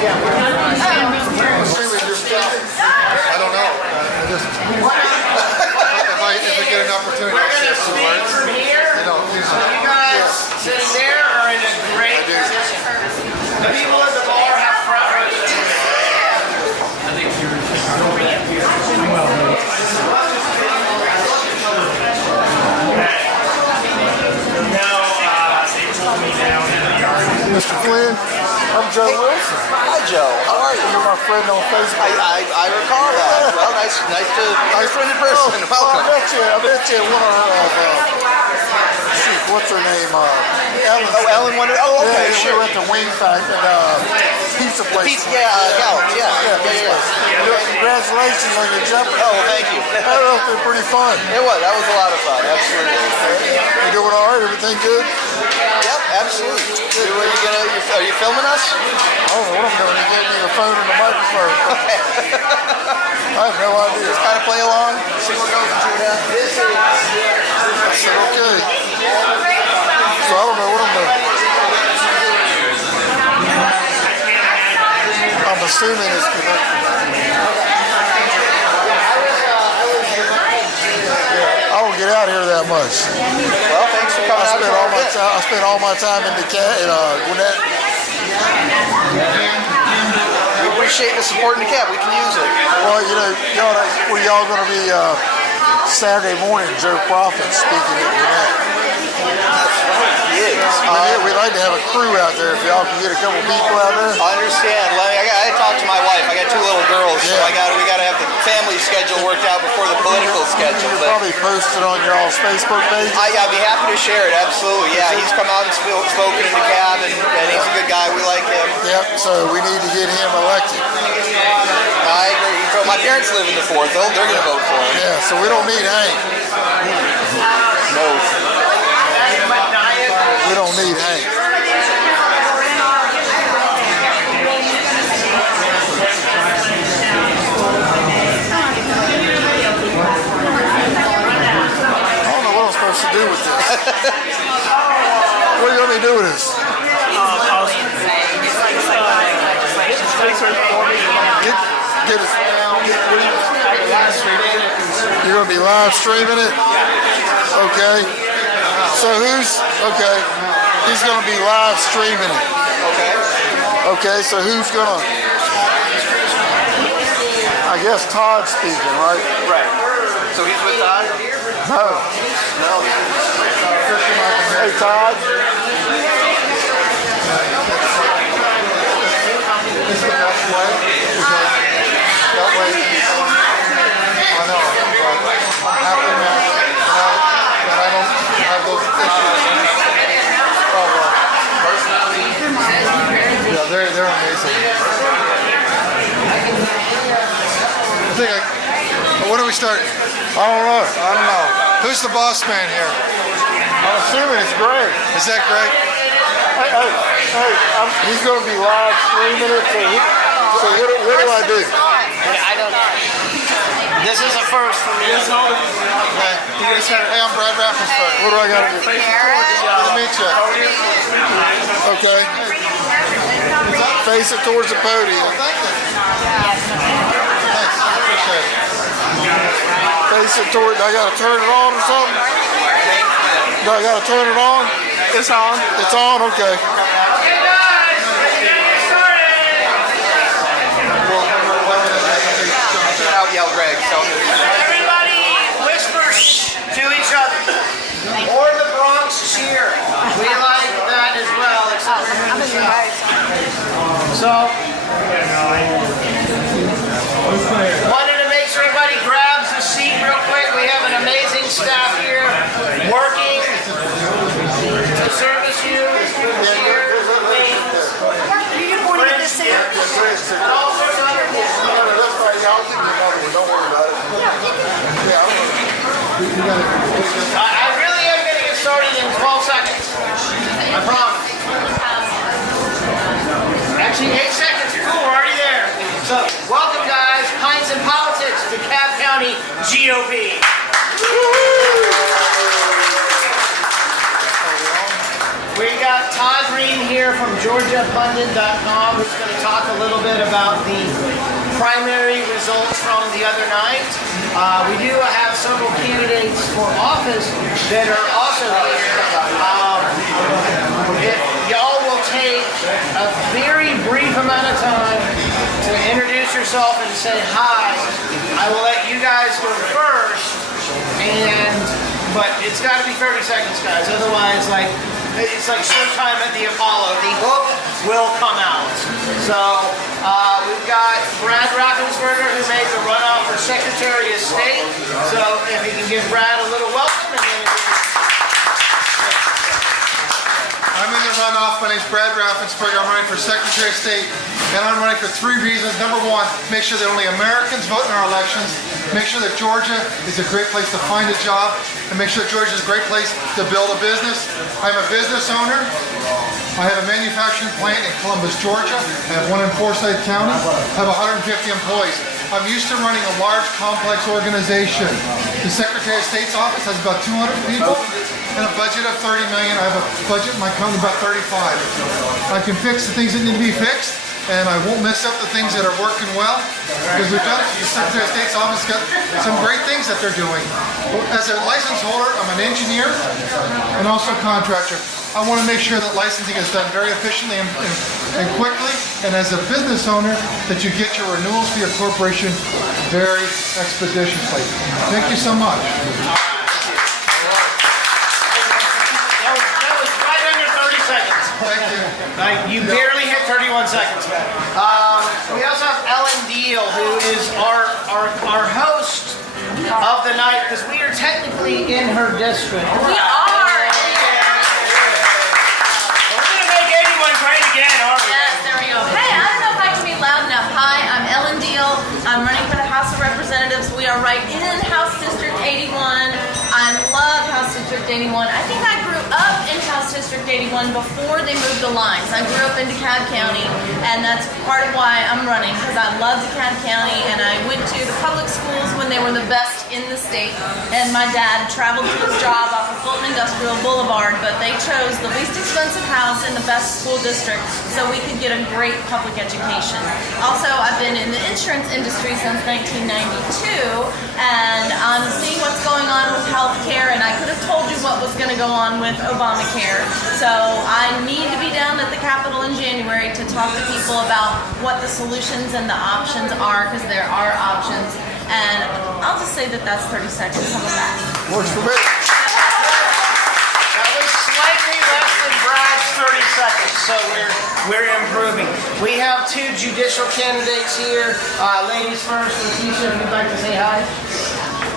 I don't know. If I get an opportunity, We're going to speak from here. So you guys sitting there are in a great position. The people at the bar have front rows. Mr. Flynn, I'm Joe Wilson. Hi, Joe. How are you? You're my friend on Facebook. I recall that. Well, nice to my friend in person. Welcome. I bet you one of shoot, what's her name? Ellen. Oh, Ellen wanted. Oh, okay, yeah, sure. We went to Wing Factory and pizza place. Pizza, Gallup. Yeah. Congratulations on your jump. Oh, well, thank you. That was pretty fun. It was. That was a lot of fun. Absolutely. You doing all right? Everything good? Yep, absolutely. Are you filming us? I don't know what I'm doing. You gave me the phone and the microphone. I have no idea. Just kind of play along. See what goes into that. I said, okay. So I don't know what I'm doing. I'm assuming it's connected. I don't get out here that much. Well, thanks for coming out. I spent all my time in Gwinnett. We appreciate the support in DeKalb. We can use it. Well, y'all going to be Saturday morning, Joe Prophet speaking at Gwinnett. We'd like to have a crew out there if y'all can get a couple people out there. I understand. I talked to my wife. I got 2 little girls, so we got to have the family schedule worked out before the political schedule. You could probably post it on your all's Facebook page. I'd be happy to share it. Absolutely. Yeah, he's come out and spoken in DeKalb, and he's a good guy. We like him. Yep. So we need to get him elected. I agree. So my parents live in the 4th. They're going to vote for him. Yeah. So we don't need Hank. No. We don't need Hank. To do with this. What are you going to do with this? You're going to be live streaming it? Okay. So he's going to be live streaming it. Okay, so who's going to, I guess Todd's speaking, right? Right. So he's with Todd? No. Hey, Todd. This is the best way because that way, I know, but I'm happy now that I don't have those issues. Yeah, they're amazing. When are we starting? I don't know. Who's the boss man here? I'm assuming it's Greg. Is that Greg? Hey, he's going to be live streaming it. So what do I do? I don't know. This is a first for me. Okay. Hey, I'm Brad Raffensperger. What do I got to do? Let me check. Okay. Face it towards the podium. Thanks. Appreciate it. Face it toward. I gotta turn it on or something? Do I gotta turn it on? It's on. It's on. Okay. Out yell, Greg. Everybody whisper to each other. Or the Bronx cheer. We like that as well. So, wanted to make sure everybody grabs a seat real quick. We have an amazing staff here working to service you. Cheers, wings. You pointed at this here? And all sorts of other things. Don't worry about it. I really am going to get started in 12 seconds. I promise. Actually, 8 seconds. Cool, we're already there. So, welcome guys. Pints and Politics, DeKalb County GOP. We got Todd Green here here from GeorgiaPundit.com who's going to talk a little bit about the primary results from the other night. We do have several candidates for office that are also here. If y'all will take a very brief amount of time to introduce yourself and say hi, I will let you guys go first. But it's got to be 30 seconds, guys. Otherwise, it's like showtime at the Apollo. The hook will come out. So we've got Brad Raffensperger, who made the runoff for Secretary of State. So if you can give Brad a little welcome. And then I'm in the runoff. My name's Brad Raffensperger. I'm running for Secretary of State, and I'm running for 3 reasons. Number 1, make sure that only Americans vote in our elections. Make sure that Georgia is a great place to find a job, and make sure that Georgia is a great place to build a business. I'm a business owner. I have a manufacturing plant in Columbus, Georgia. I have one in Forsyth County. I have 150 employees. I'm used to running a large, complex organization. The Secretary of State's office has about 200 people and a budget of $30 million. I have a budget in my company about 35. I can fix the things that need to be fixed, and I won't mess up the things that are working well, because we've done it. The Secretary of State's office got some great things that they're doing. As a license holder, I'm an engineer and also a contractor. I want to make sure that licensing is done very efficiently and quickly, and as a business owner, that you get your renewals for your corporation very expeditiously. Thank you so much. that was right under 30 seconds. Thank you. You barely hit 31 seconds, man. We also have Ellen Deal, who is our host of the night, because we are technically in her district. We are. We're going to make 81 great again, aren't we? Yes, there we go. Hey, I don't know if I can be loud enough. Hi, I'm Ellen Deal. I'm running for the House of Representatives. We are right in House District 81. I love House District 81. I think I grew up in House District 81 before they moved the lines. I grew up in DeKalb County, and that's part of why I'm running, because I love DeKalb County, and I went to the public schools when they were the best in the state, and my dad traveled to his job off of Fulton Industrial Boulevard, but they chose the least expensive house in the best school district so we could get a great public education. Also, I've been in the insurance industry since 1992, and I'm seeing what's going on with healthcare, and I could have told you what was going to go on with Obamacare. So I need to be down at the Capitol in January to talk to people about what the solutions and the options are, because there are options. And I'll just say that that's 30 seconds. How about that? Works for me. That was slightly less than Brad's 30 seconds, so we're improving. We have 2 judicial candidates here. Ladies first, Letitia, if you'd like to say hi.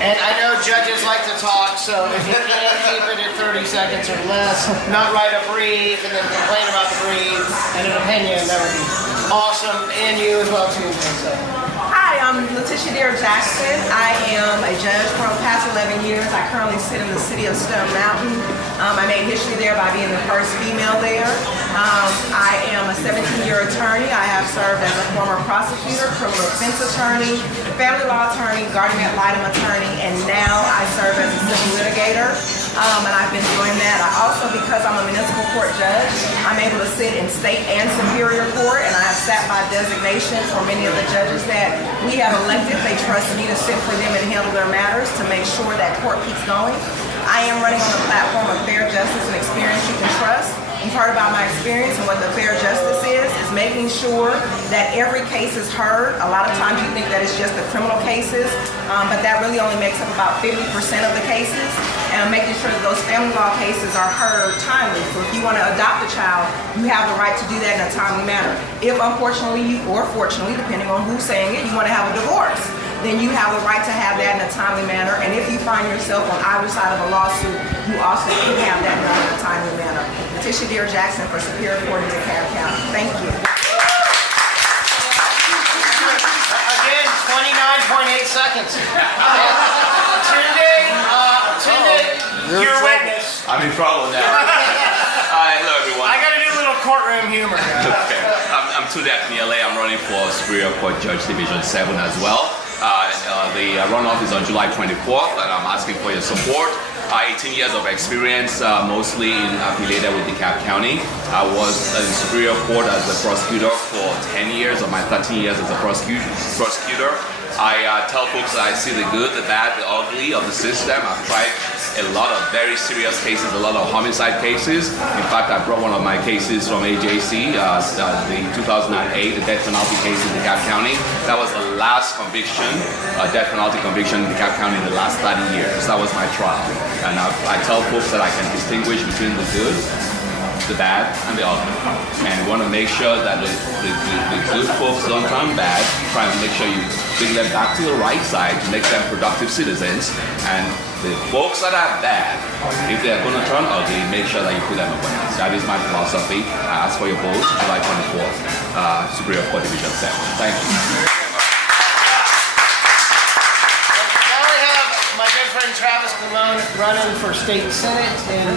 And I know judges like to talk, so if you can't keep it at 30 seconds or less, not write a brief and then complain about the brief and an opinion, that would be awesome. And you as well, too. So. Hi, I'm Letitia Deere Jackson. I am a judge for the past 11 years. I currently sit in the city of Stone Mountain. I made history there by being the first female there. I am a 17-year attorney. I have served as a former prosecutor, criminal defense attorney, family law attorney, guardian ad litem attorney, and now I serve as a civil litigator. And I've been doing that. I also, because I'm a municipal court judge, I'm able to sit in state and superior court, and I have sat by designation for many of the judges that we have elected. They trust me to sit for them and handle their matters to make sure that court keeps going. I am running on the platform of fair justice and experience you can trust. You've heard about my experience, and what the fair justice is making sure that every case is heard. A lot of times you think that it's just the criminal cases, but that really only makes up about 50% of the cases, and making sure that those family law cases are heard timely. So if you want to adopt a child, you have the right to do that in a timely manner. If unfortunately, or fortunately, depending on who's saying it, you want to have a divorce, then you have the right to have that in a timely manner. And if you find yourself on either side of a lawsuit, you also can have that done in a timely manner. Letitia Deere Jackson for Superior Court in DeKalb County. Thank you. Again, 29.8 seconds. Tunde, your witness. I'm in trouble now. Hello, everyone. I got to do a little courtroom humor. Okay. I'm Tunde in LA. I'm running for Superior Court Judge Division 7 as well. The runoff is on July 24th, and I'm asking for your support. 18 years of experience, mostly affiliated with DeKalb County. I was in Superior Court as a prosecutor for 10 years of my 13 years as a prosecutor. I tell folks that I see the good, the bad, the ugly of the system. I've tried a lot of very serious cases, a lot of homicide cases. In fact, I brought one of my cases from AJC, the 2008, the death penalty case in DeKalb County. That was the last conviction, death penalty conviction in DeKalb County in the last 30 years. That was my trial. And I tell folks that I can distinguish between the good, the bad, and the ugly. And we want to make sure that the good folks don't turn bad, trying to make sure you bring them back to the right side to make them productive citizens. And the folks that are bad, if they're going to turn ugly, make sure that you put them away. That is my philosophy. I ask for your votes July 24th, Superior Court Division 7. Thank you. Now we have my good friend Travis Cologne running for state senate in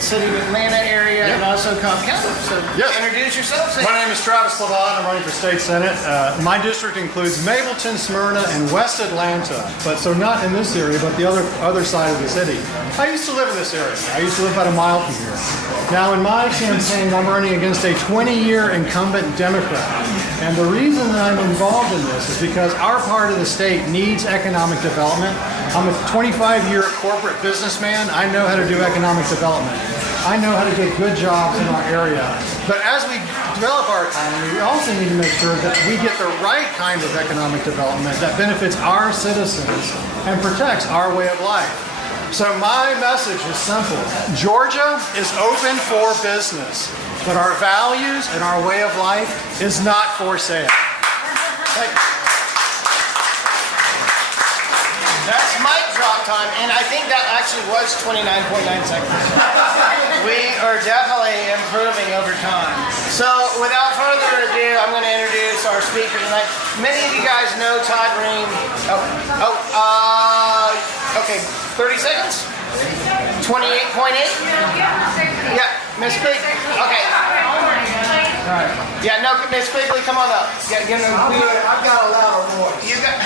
city of Atlanta area and also Cobb County. So introduce yourself. My name is Travis Cologne. I'm running for state senate. My district includes Mableton, Smyrna, and West Atlanta. But so not in this area, but the other side of the city. I used to live in this area. I used to live about a mile from here. Now in my campaign, I'm running against a 20-year incumbent Democrat. And the reason that I'm involved in this is because our part of the state needs economic development. I'm a 25-year corporate businessman. I know how to do economic development. I know how to get good jobs in our area. But as we develop our economy, we also need to make sure that we get the right kind of economic development that benefits our citizens and protects our way of life. So my message is simple. Georgia is open for business, but our values and our way of life is not for sale. That's mic drop time, and I think that actually was 29.9 seconds. We are definitely improving over time. So without further ado, I'm going to introduce our speaker tonight. Many of you guys know Todd Ream. Okay, 30 seconds? 28.8? Yeah, Miss Quigley. Okay. All right. Yeah, no, Miss Quigley, come on up. Yeah, I've got a louder voice. You got.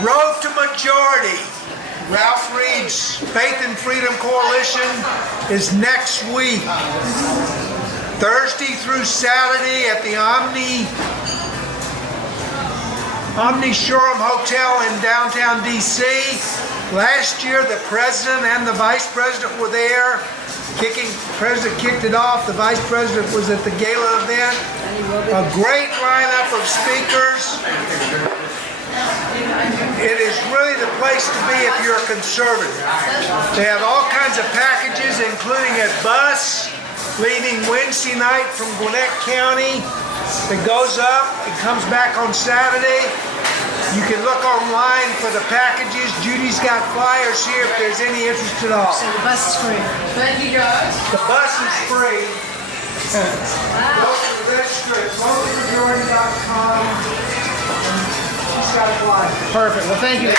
Road to Majority. Ralph Reed's Faith and Freedom Coalition is next week. Thursday through Saturday at the Omni Shoreham Hotel in downtown DC. Last year the president and the vice president were there. President kicked it off. The vice president was at the gala event. A great lineup of speakers. It is really the place to be if you're a conservative. They have all kinds of packages, including a bus leaving Wednesday night from Gwinnett County that goes up and comes back on Saturday. You can look online for the packages. Judy's got flyers here if there's any interest at all. So the bus is free. Thank you, guys. The bus is free. Go to the register at votemajority.com. She's got a flyer. Perfect. Well, thank you. I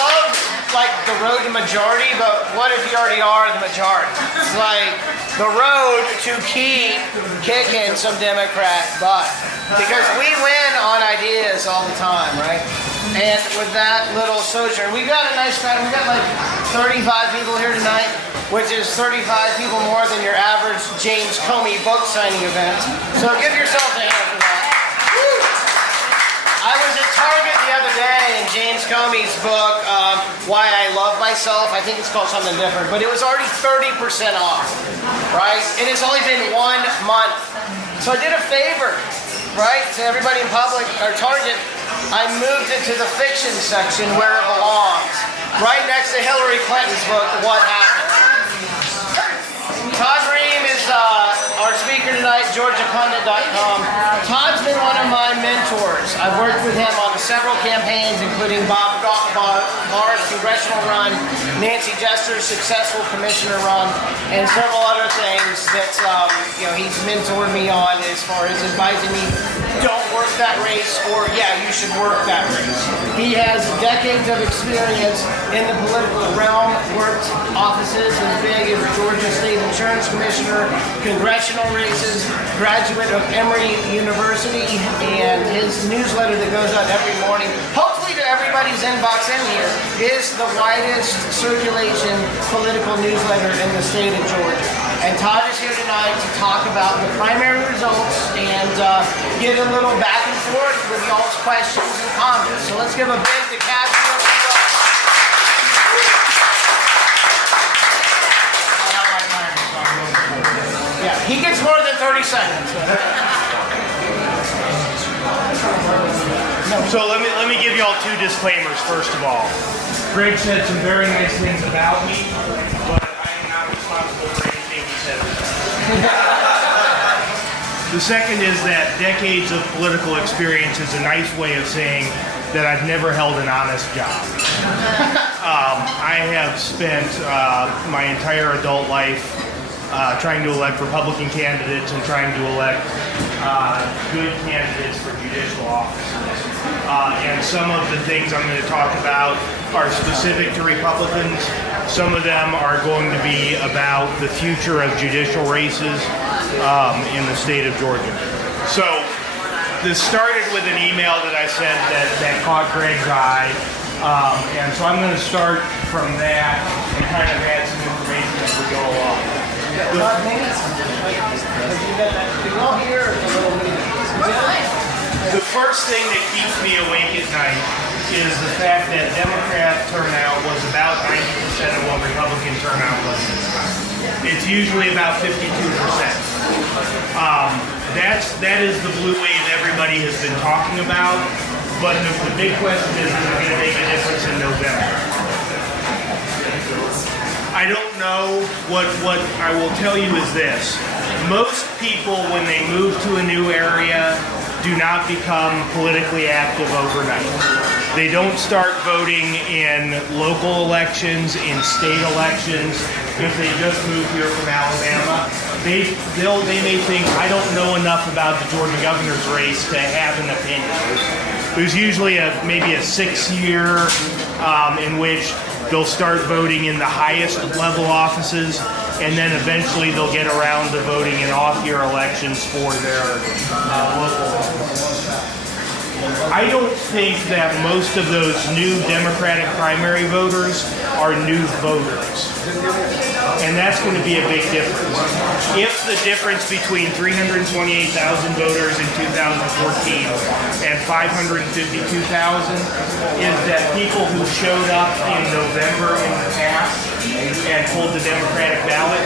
love like the road to majority, but what if you already are the majority? It's like the road to keep kicking some Democrat butt. Because we win on ideas all the time, right? And with that little sojourn, we've got a nice crowd. We've got like 35 people here tonight, which is 35 people more than your average James Comey book signing event. So give yourselves a hand for that. I was at Target the other day and James Comey's book, Why I Love Myself, I think it's called something different, but it was already 30% off, right? It has only been 1 month. So I did a favor, right, to everybody in public, or Target. I moved it to the fiction section where it belongs, right next to Hillary Clinton's book, What Happened. Todd Ream is our speaker tonight, GeorgiaPundit.com. Todd's been one of my mentors. I've worked with him on several campaigns, including Bob Barr's congressional run, Nancy Jester's successful commissioner run, and several other things that he's mentored me on as far as advising me, don't work that race, or yeah, you should work that race. He has decades of experience in the political realm, worked offices as big as Georgia State Insurance Commissioner, congressional races, graduate of Emory University, and his newsletter that goes out every morning. Hopefully hopefully to everybody's inbox in here, is the widest circulation political newsletter in the state of Georgia. And Todd is here tonight to talk about the primary results and get a little back and forth with y'all's questions and comments. So let's give a big DeKalb. Yeah, he gets more than 30 seconds. So let me give you all two disclaimers. First of all, Greg said some very nice things about me, but I am not responsible for anything he said. The second is that decades of political experience is a nice way of saying that I've never held an honest job. I have spent my entire adult life trying to elect Republican candidates and trying to elect good candidates for judicial offices. And some of the things I'm going to talk about are specific to Republicans. Some of them are going to be about the future of judicial races in the state of Georgia. So this started with an email that I sent that caught Greg's eye. And so I'm going to start from that and kind of add some information as we go along. The first thing that keeps me awake at night is the fact that Democrat turnout was about 90% of what Republican turnout was this time. It's usually about 52%. That is the blue wave everybody has been talking about, but the big question is it going to make a difference in November? I don't know. What I will tell you is this. Most people, when they move to a new area, do not become politically active overnight. They don't start voting in local elections, in state elections. If they just moved here from Alabama, they may think, I don't know enough about the Georgia governor's race to have an opinion. There's usually maybe a 6-year in which they'll start voting in the highest level offices, and then eventually they'll get around to voting in off-year elections for their local offices. I don't think that most of those new Democratic primary voters are new voters. And that's going to be a big difference. If the difference between 328,000 voters in 2014 and 552,000 is that people who showed up in November in the past and pulled the Democratic ballot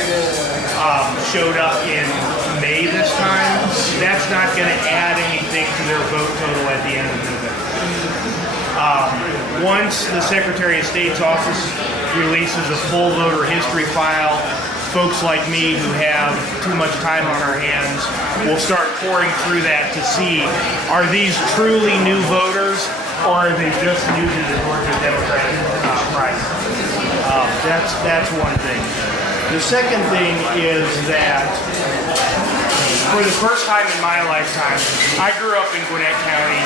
showed up in May this time, that's not going to add anything to their vote total at the end of November. Once the Secretary of State's office releases a full voter history file, folks like me who have too much time on our hands will start pouring through that to see, are these truly new voters or are they just new to the Georgia Democratic primary? That's one thing. The second thing is that for the first time in my lifetime, I grew up in Gwinnett County.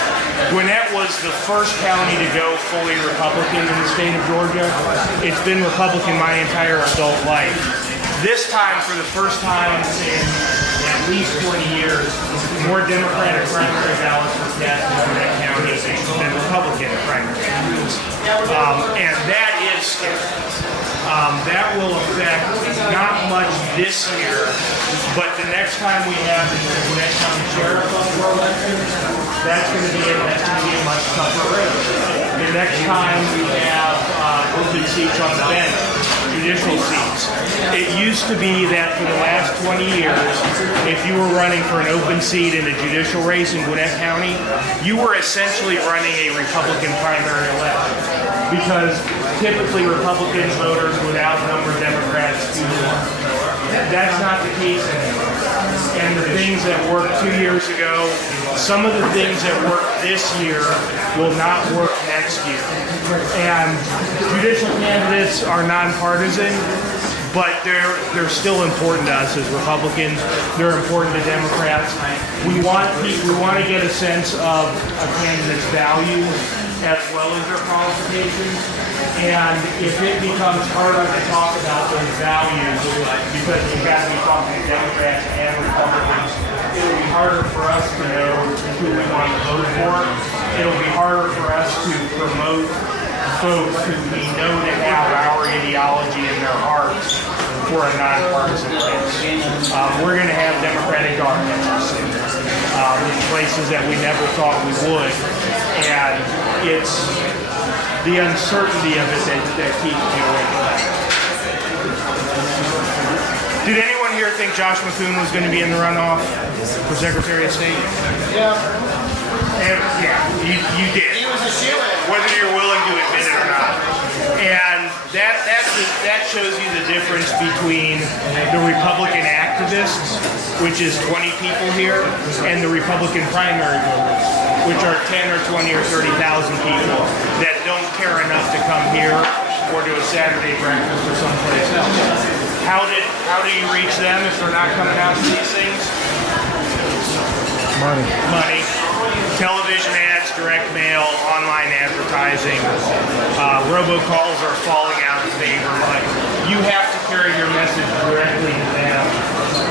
Gwinnett was the first county to go fully Republican in the state of Georgia. It's been Republican my entire adult life. This time, for the first time in at least 20 years, more Democratic primary ballots were cast in Gwinnett County than Republican primary ballots. And that is scary. That will affect not much this year, but the next time we have the Gwinnett County Sheriff election, that's going to be a much tougher race. The next time we have open seats on the bench, judicial seats. It used to be that for the last 20 years, if you were running for an open seat in a judicial race in Gwinnett County, you were essentially running a Republican primary election. Because typically Republican voters would outnumber Democrats 2-1. That's not the case anymore. And the things that worked 2 years ago, some of the things that worked this year will not work next year. And judicial candidates are nonpartisan, but they're still important to us as Republicans. They're important to Democrats. We want to get a sense of a candidate's values as well as their qualifications. And if it becomes harder to talk about those values because you've got to be talking to Democrats and Republicans, it will be harder for us to know who we want to vote for. It'll be harder for us to promote folks who we know to have our ideology in their hearts for a nonpartisan race. We're going to have Democratic dog catchers in places that we never thought we would, and it's the uncertainty of it that keeps me awake at night. Did anyone here think Josh McCoon was going to be in the runoff for Secretary of State? Yeah. Yeah, you did. He was a shoo-in. Whether you're willing to admit it or not. And that shows you the difference between the Republican activists, which is 20 people here, and the Republican primary voters, which are 10 or 20 or 30,000 people that don't care enough to come here or to a Saturday breakfast or someplace else. How do you reach them if they're not coming out to these things? Money. Television ads, direct mail, online advertising. Robocalls are falling out of favor, but you have to carry your message directly to them.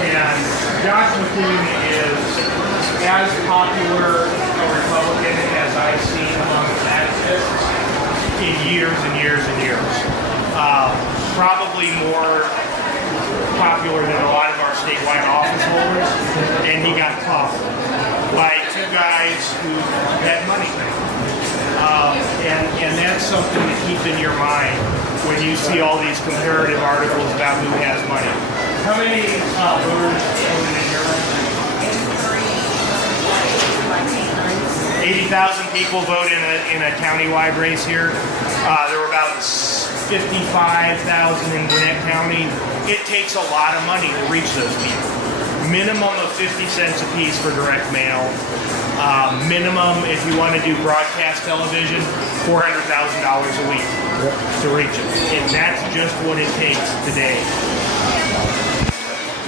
And Josh McCoon is as popular a Republican as I've seen among activists in years and years and years. Probably more popular than a lot of our statewide office holders, and he got caught by two guys who had money. And that's something to keep in your mind when you see all these comparative articles about who has money. How many voters voted in your room? 80,000 people vote in a countywide race here. There were about 55,000 in Gwinnett County. It takes a lot of money to reach those people. Minimum of 50 cents a piece for direct mail. Minimum, if you want to do broadcast television, $400,000 a week to reach it. And that's just what it takes today.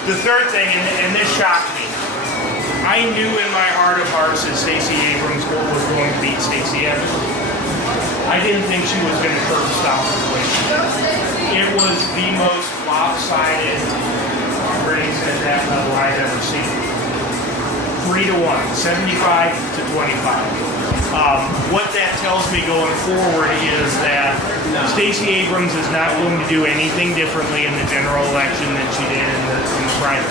The third thing, and this shocked me, I knew in my heart of hearts that Stacey Abrams was going to beat Stacey Evans. I didn't think she was going to curb stop the situation. It was the most lopsided race at that level I've ever seen. 3-1, 75 to 25. What that tells me going forward is that Stacey Abrams is not going to do anything differently in the general election than she did in the primary.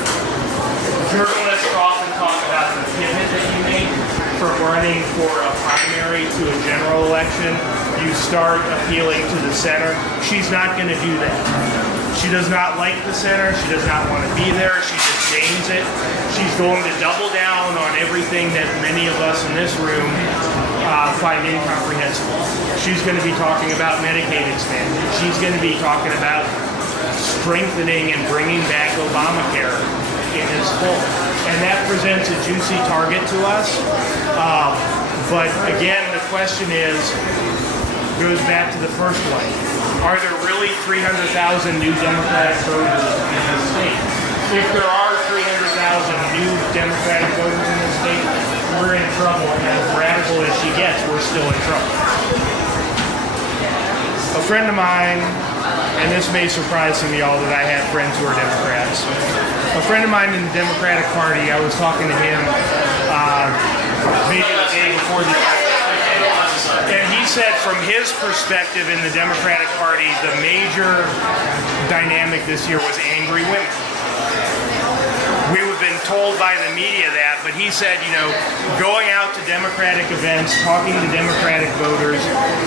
Journalists often talk about the pivot that you make from running for a primary to a general election. You start appealing to the center. She's not going to do that. She does not like the center. She does not want to be there. She disdains it. She's going to double down on everything that many of us in this room find incomprehensible. She's going to be talking about Medicaid expansion. She's going to be talking about strengthening and bringing back Obamacare in its full. And that presents a juicy target to us. But again, the question goes back to the first one. Are there really 300,000 new Democratic voters in this state? If there are 300,000 new Democratic voters in this state, we're in trouble. And as radical as she gets, we're still in trouble. A friend of mine, and this may surprise some of y'all that I have friends who are Democrats. A friend of mine in the Democratic Party, I was talking to him maybe the day before the election. And he said from his perspective in the Democratic Party, the major dynamic this year was angry women. We've been told by the media that, but he said, going out to Democratic events, talking to Democratic voters,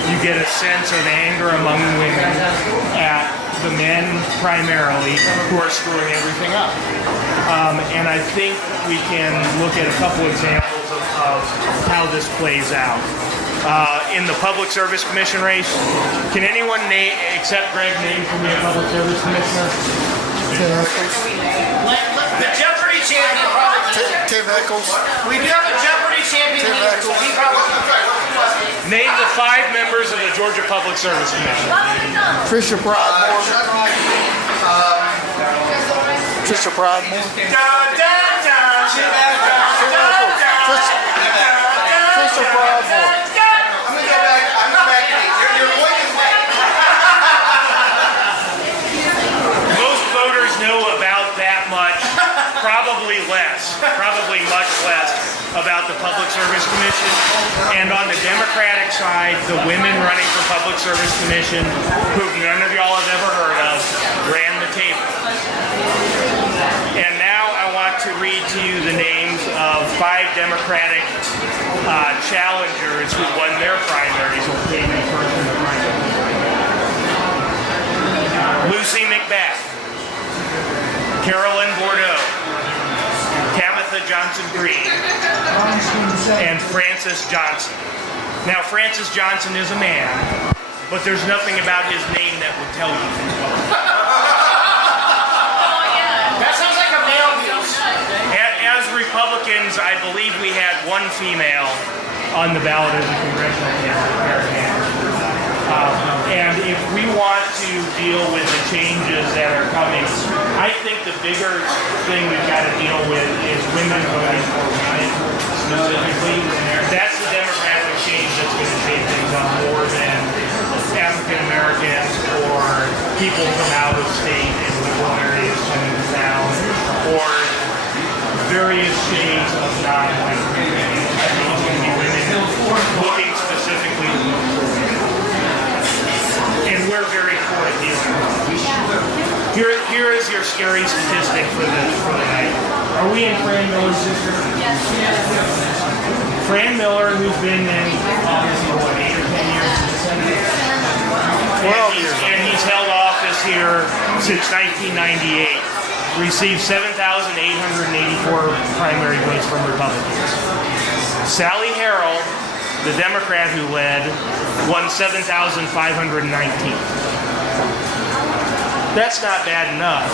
you get a sense of anger among women at the men primarily who are screwing everything up. And I think we can look at a couple examples of how this plays out. In the Public Service Commission race, can anyone name, except Greg, name for me a Public Service Commissioner? The Jeopardy champion probably. Tim Eccles. We do have a Jeopardy champion here, so he probably. Name the 5 members of the Georgia Public Service Commission. Trisha Pridemore. Trisha Pridemore. Trisha Pridemore. Most voters know about that much probably much less about the Public Service Commission. And on the Democratic side, the women running for Public Service Commission, who none of y'all have ever heard of, ran the table. And now I want to read to you the names of 5 Democratic challengers who won their primaries or came in first in the primary. Lucy McBath, Carolyn Bordeaux, Tabitha Johnson Green, and Francis Johnson. Now, Francis Johnson is a man, but there's nothing about his name that would tell you that. That sounds like a male view. As Republicans, I believe we had 1 female on the ballot as a congressional candidate. And if we want to deal with the changes that are coming, I think the bigger thing we've got to deal with is women voting for women specifically. That's the demographic change that's going to shape things up more than African Americans or people from out of state in rural areas coming to town or various shades of non-white women. I think it's going to be women looking specifically to vote for women. And we're very poor at dealing with it. Here is your scary statistic for the night. Are we in Fran Miller's district? Yes. Fran Miller, who's been in office for 8 or 10 years in the Senate. 12 years. And he's held office here since 1998. Received 7,884 primary votes from Republicans. Sally Harrell, the Democrat who led, won 7,519. That's not bad enough.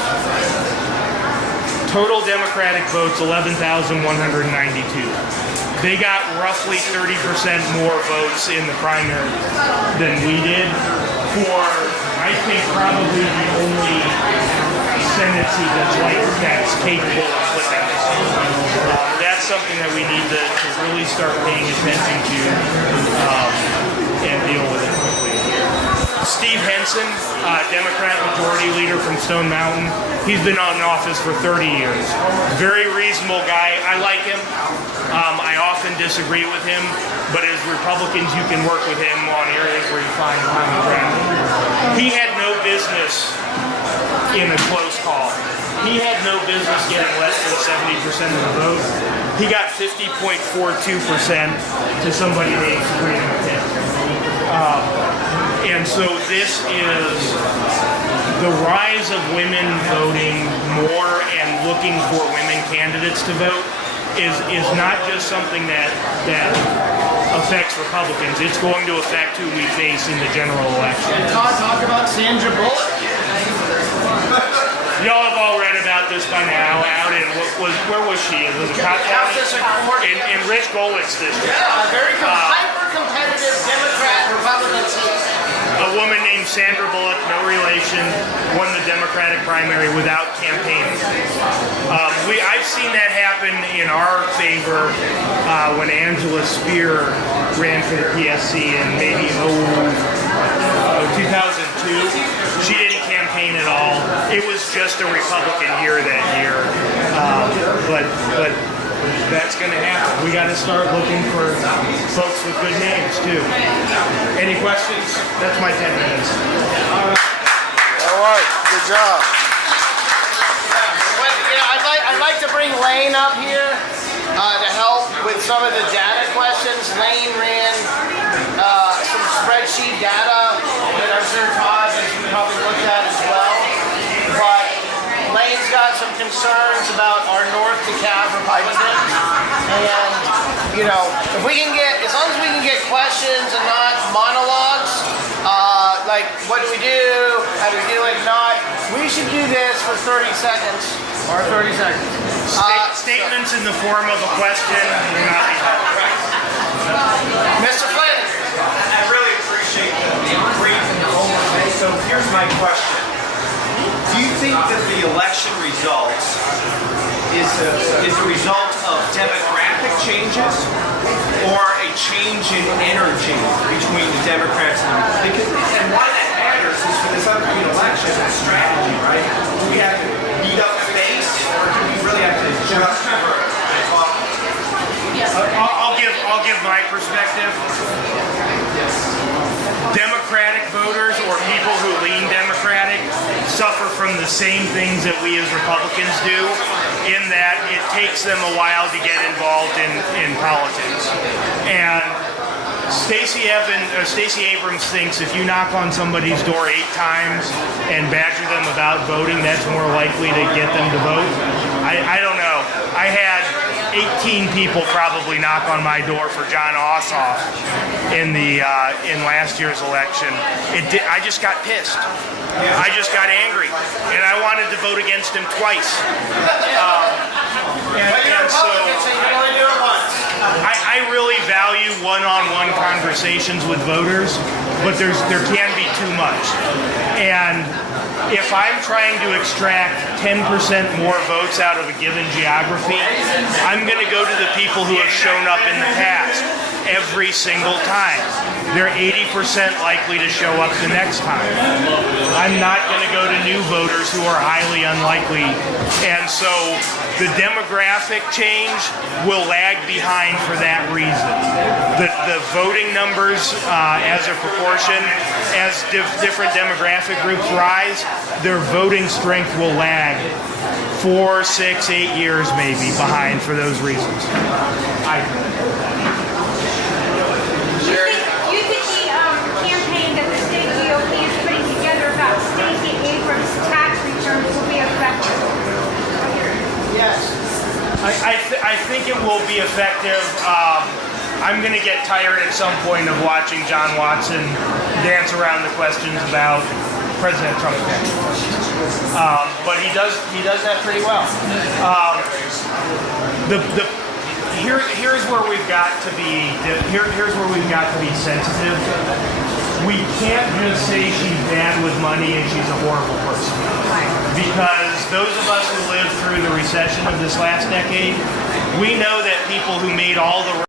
Total Democratic votes, 11,192. They got roughly 30% more votes in the primary than we did for, I think, probably the only Senate seat that's capable of flipping this. That's something that we need to really start paying attention to and deal with it quickly. Steve Henson, Democrat Majority Leader from Stone Mountain. He's been in office for 30 years. Very reasonable guy. I like him. I often disagree with him, but as Republicans, you can work with him on areas where you find common ground. He had no business in a close call. He had no business getting less than 70% of the vote. He got 50.42% to somebody named Sabrina McKay. And so this is the rise of women voting more and looking for women candidates to vote is not just something that affects Republicans. It's going to affect who we face in the general election. Talk about Sandra Bullock. Y'all have all read about this by now. Out in where was she? It was a cop in Rich Golick's district. Yeah, a very hyper-competitive Democrat-Republican seat. A woman named Sandra Bullock, no relation, won the Democratic primary without campaigning. I've seen that happen in our favor when Angela Speer ran for the PSC in maybe 2002. She didn't campaign at all. It was just a Republican year that year. But that's going to happen. We got to start looking for folks with good names too. Any questions? That's my 10 minutes. All right, good job. I'd like to bring Lane up here to help with some of the data questions. Lane ran some spreadsheet data that I'm sure Todd has probably looked at as well. But Lane's got some concerns about our North DeKalb Republicans. And, if we can get, as long as we can get questions and not monologues, like, what do we do? How do we do it? Not, we should do this for 30 seconds. Or 30 seconds. Statements in the form of a question will not be held. Mr. Flynn. I really appreciate the brief overview. So here's my question. Do you think that the election results is a result of demographic changes or a change in energy between the Democrats and the Republicans? And why that matters is for this upcoming election, it's strategy, right? Do we have to beat up the base, or do we really have to I'll give my perspective. Democratic voters or people who lean Democratic suffer from the same things that we as Republicans do, in that it takes them a while to get involved in politics. And Stacey Abrams thinks if you knock on somebody's door 8 times and badger them about voting, that's more likely to get them to vote. I don't know. I had 18 people probably knock on my door for John Ossoff in last year's election. I just got pissed. I just got angry, and I wanted to vote against him twice. And so I really value one-on-one conversations with voters, but there can be too much. And if I'm trying to extract 10% more votes out of a given geography, I'm going to go to the people who have shown up in the past every single time. They're 80% likely to show up the next time. I'm not going to go to new voters who are highly unlikely. And so the demographic change will lag behind for that reason. The voting numbers as a proportion, as different demographic groups rise, their voting strength will lag 4, 6, 8 years maybe behind for those reasons. You think the campaign that the state GOP is putting together about Stacey Abrams' tax returns will be effective? Yes. I think it will be effective. I'm going to get tired at some point of watching John Watson dance around the questions about President Trump. But he does that pretty well. Here's where we've got to be. Here's where we've got to be sensitive. We can't just say she's bad with money and she's a horrible person. Because those of us who lived through the recession of this last decade, we know that people who made all the